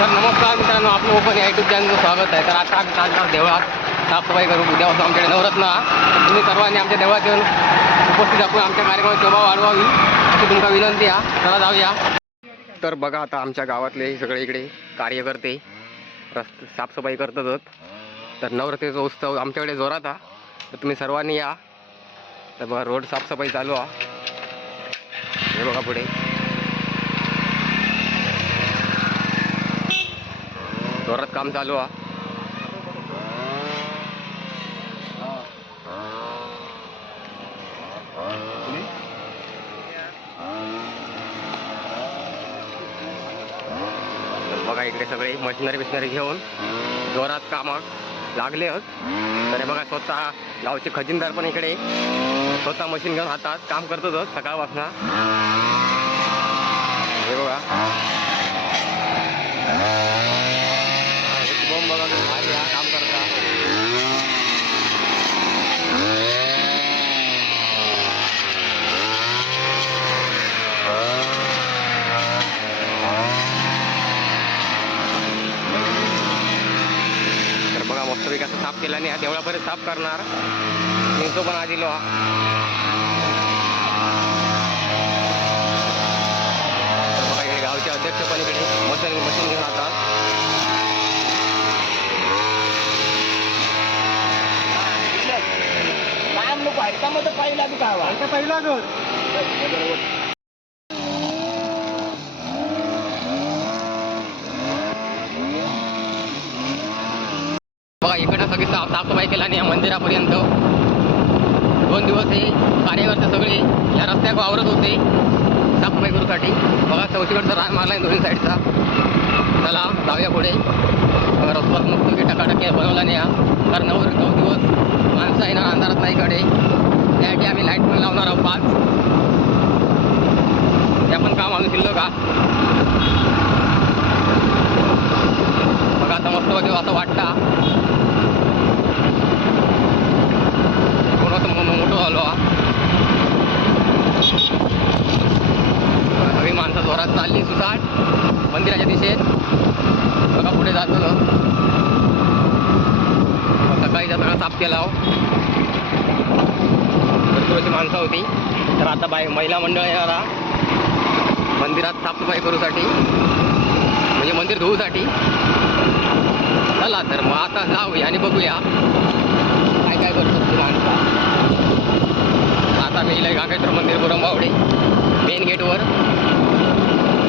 तर नमस्कार मित्रांनो आपलं ओपन या युट्यूब चॅनलचं स्वागत आहे. तर आता आम्ही चालणार देवळात. साफसफाई करू. उद्यापासून आमच्याकडे नवरत्न तुम्ही सर्वांनी आमच्या देवळात येऊन उपस्थित आपण आमच्या कार्यक्रमात शोभा वाढवावी. अशी तुमका विनंती आहे चला जाऊया. तर बघा आता आमच्या गावातले सगळे इकडे कार्यकर्ते रस्त साफसफाई करतातच तर नवरात्रीचा उत्सव आमच्याकडे जोरात हा. तर तुम्ही सर्वांनी या. तर बघा रोड साफसफाई चालू आहे हे बघा पुढे. जोरात काम चालू आहे बघा इकडे सगळे मशिनरी बिशनरी घेऊन जोरात काम लागले आहेत. तर बघा स्वतः गावचे खजिनदार पण इकडे स्वतः मशीन घेऊन हातात काम करतोच सकाळपासून. हे बघा बॉम्ब बघा तुम्ही भारी हा काम करता तर मस्तपैकी असं साफ केल्याने हा देवळापर्यंत साफ करणार. तो पण हा तर बघा इकडे गावचे अध्यक्ष पण इकडे मशीन मशीन घेऊन मध्ये पहिला गावा पहिला घर बघा साफसफाई केला आणि या मंदिरापर्यंत दोन दिवस हे कार्यकर्ते सगळे या रस्त्यावर वावरत होते. साफसफाई करूसाठी. बघा चौथीकडचा रान मारला आहे दोन्ही साईडचा. चला जाऊया पुढे. रस्त्यात मुक्त की टकाटके बनवला नाही हा कारण नऊ नऊ दिवस माणसं आहे ना अंधारात नाही कडे त्यासाठी आम्ही लाइट पण लावणार आहोत पाच. त्या पण काम आणून शिल्लक का? बघा आता मस्त बघा असं वाटतं. होतं हा. सगळी माणसं जोरात चालली सुसाट. मंदिराच्या दिशेत. बघा पुढे जातो सकाळीचा सगळा साफ केला हो. भरपूर अशी माणसं होती. तर आता बाय महिला मंडळ येणार हा. मंदिरात साफसफाई करूसाठी. म्हणजे मंदिर धुवूसाठी. चला तर मग आता जाऊया आणि बघूया काय काय करतात ते माणसं आता मी इला गांगेश्वर मंदिर गुरंबावडे मेन गेटवर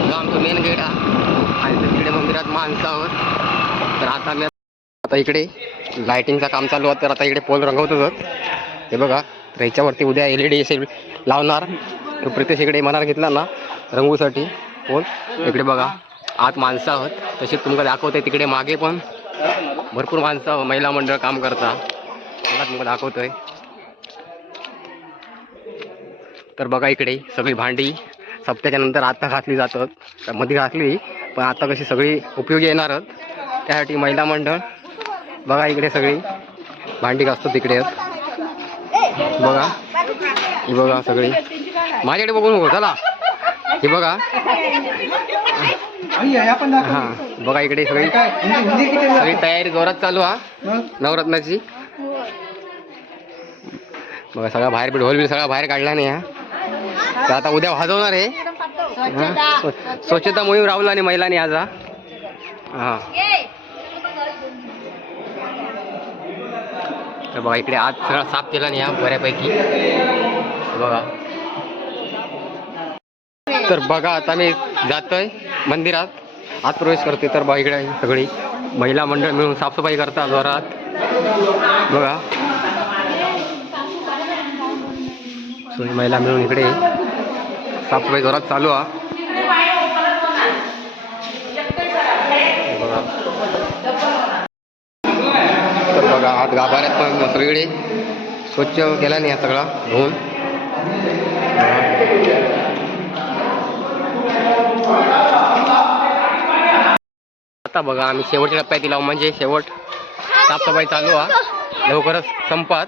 जो आमचं मेन गेट हा. आणि तिकडे मंदिरात माणसं आहोत तर आता मी आता इकडे लायटिंगचं काम चालू आहे तर आता इकडे पोल रंगवतोच हे बघा तर ह्याच्यावरती उद्या एल ई डी असे लावणार तो इकडे मनात घेतला ना रंगूसाठी पोल इकडे बघा आत माणसं आहोत. तसेच तुमका दाखवते तिकडे मागे पण. भरपूर माणसं महिला मंडळ काम करता. मला तुम्हाला दाखवतोय. तर बघा इकडे सगळी भांडी सप्त्याच्या नंतर आता घातली जातात. तर मध्ये घातली पण आता कशी सगळी उपयोगी येणारच. त्यासाठी महिला मंडळ बघा इकडे सगळी भांडी घासतो तिकडे बघा ही बघा सगळी. माझ्याकडे बघून नको चला. ही बघा. हा बघा इकडे सगळी. सगळी तयारी जोरात चालू हा. नवरत्नाची. बघा सगळा बाहेर ढोल बी सगळा बाहेर काढला नाही हा. तर आता उद्या वाजवणार आहे. स्व- स्वच्छता मोहीम राबवला नाही महिलांनी आज हा. हा. तर बघा इकडे आज सगळा साफ केला नाही हा बऱ्यापैकी. बघा. तर बघा आता मी जातोय मंदिरात. आत प्रवेश करते तर बघा इकडे सगळी महिला मंडळ मिळून साफसफाई करतात जोरात. बघा. सगळी महिला मिळून इकडे साफसफाई घरात चालू हा. बघा तर बघा आत गाभाऱ्यात पण सगळीकडे स्वच्छ केला नाही हा सगळा धुवून. आता बघा आम्ही शेवटच्या टप्प्यात लावू म्हणजे शेवट साफसफाई चालू हा. लवकरच संपात.